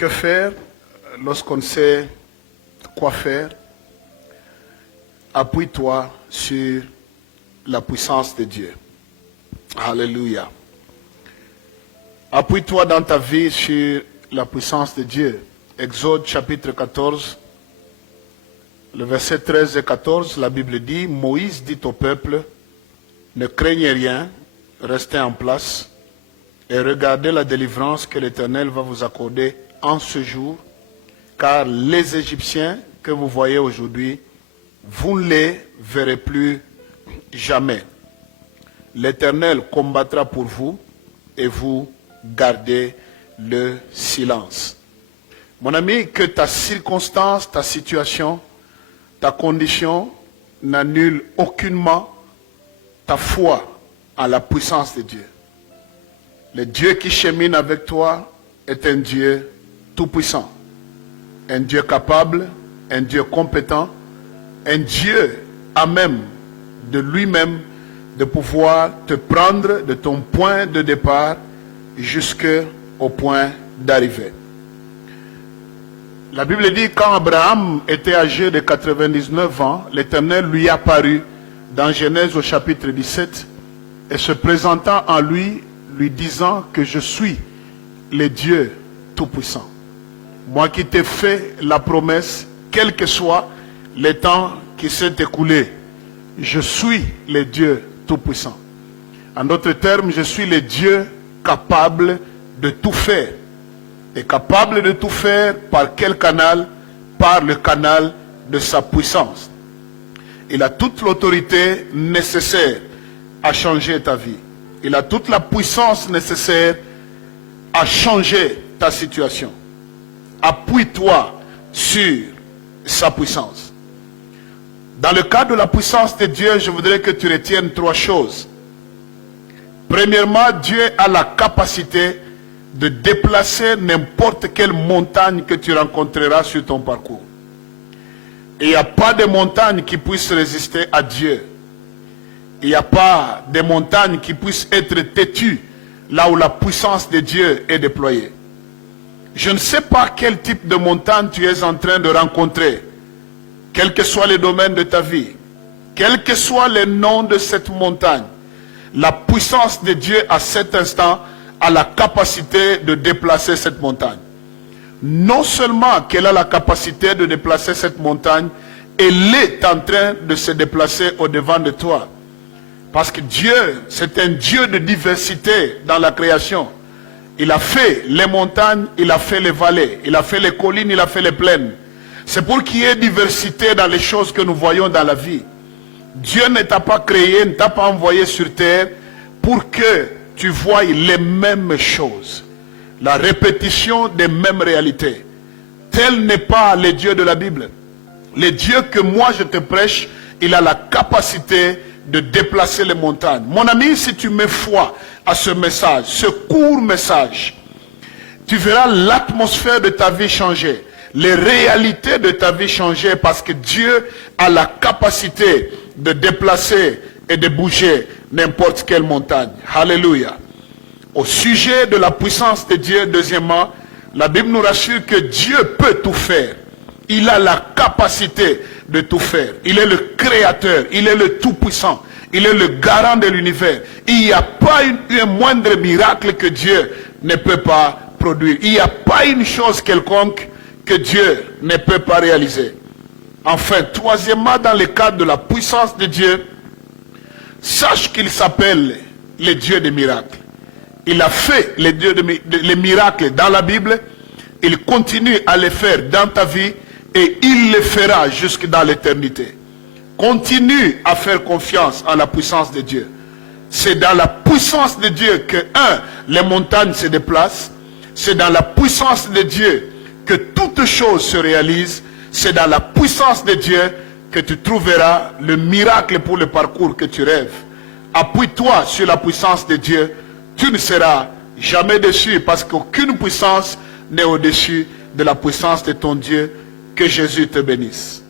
Que faire lorsqu'on sait quoi faire? Appuie-toi sur la puissance de Dieu. Alléluia. Appuie-toi dans ta vie sur la puissance de Dieu. Exode chapitre 14, le verset 13 et 14, la Bible dit, Moïse dit au peuple, ne craignez rien, restez en place et regardez la délivrance que l'Éternel va vous accorder en ce jour, car les Égyptiens que vous voyez aujourd'hui, vous ne les verrez plus jamais. L'Éternel combattra pour vous et vous gardez le silence. Mon ami, que ta circonstance, ta situation, ta condition n'annule aucunement ta foi à la puissance de Dieu. Le Dieu qui chemine avec toi est un Dieu tout-puissant, un Dieu capable, un Dieu compétent, un Dieu à même de lui-même de pouvoir te prendre de ton point de départ jusqu'au point d'arrivée. La Bible dit quand Abraham était âgé de 99 ans, l'Éternel lui apparut dans Genèse au chapitre 17 et se présentant en lui, lui disant que je suis le Dieu tout-puissant. Moi qui t'ai fait la promesse, quel que soit le temps qui s'est écoulé, je suis le Dieu tout-puissant. En d'autres termes, je suis le Dieu capable de tout faire. Et capable de tout faire par quel canal? Par le canal de sa puissance. Il a toute l'autorité nécessaire à changer ta vie. Il a toute la puissance nécessaire à changer ta situation. Appuie-toi sur sa puissance. Dans le cadre de la puissance de Dieu, je voudrais que tu retiennes trois choses. Premièrement, Dieu a la capacité de déplacer n'importe quelle montagne que tu rencontreras sur ton parcours. Et il n'y a pas de montagne qui puisse résister à Dieu. Il n'y a pas de montagne qui puisse être têtue là où la puissance de Dieu est déployée. Je ne sais pas quel type de montagne tu es en train de rencontrer, quel que soit le domaine de ta vie, quel que soit le nom de cette montagne. La puissance de Dieu à cet instant a la capacité de déplacer cette montagne. Non seulement qu'elle a la capacité de déplacer cette montagne, elle est en train de se déplacer au-devant de toi. Parce que Dieu, c'est un Dieu de diversité dans la création. Il a fait les montagnes, il a fait les vallées, il a fait les collines, il a fait les plaines. C'est pour qu'il y ait diversité dans les choses que nous voyons dans la vie. Dieu ne t'a pas créé, ne t'a pas envoyé sur terre pour que tu vois les mêmes choses. La répétition des mêmes réalités. Tel n'est pas le Dieu de la Bible. Le Dieu que moi je te prêche, il a la capacité de déplacer les montagnes. Mon ami, si tu mets foi à ce message, ce court message, tu verras l'atmosphère de ta vie changer. Les réalités de ta vie changer parce que Dieu a la capacité de déplacer et de bouger n'importe quelle montagne. Alléluia. Au sujet de la puissance de Dieu, deuxièmement, la Bible nous rassure que Dieu peut tout faire. Il a la capacité de tout faire. Il est le créateur, il est le tout-puissant, il est le garant de l'univers. Il n'y a pas un moindre miracle que Dieu ne peut pas produire. Il n'y a pas une chose quelconque que Dieu ne peut pas réaliser. Enfin, troisièmement, dans le cadre de la puissance de Dieu, sache qu'il s'appelle le Dieu des miracles. Il a fait les miracles dans la Bible, il continue à les faire dans ta vie et il les fera jusque dans l'éternité. Continue à faire confiance en la puissance de Dieu. C'est dans la puissance de Dieu que, les montagnes se déplacent. C'est dans la puissance de Dieu que toutes choses se réalisent. C'est dans la puissance de Dieu que tu trouveras le miracle pour le parcours que tu rêves. Appuie-toi sur la puissance de Dieu. Tu ne seras jamais déçu parce qu'aucune puissance n'est au-dessus de la puissance de ton Dieu. Que Jésus te bénisse.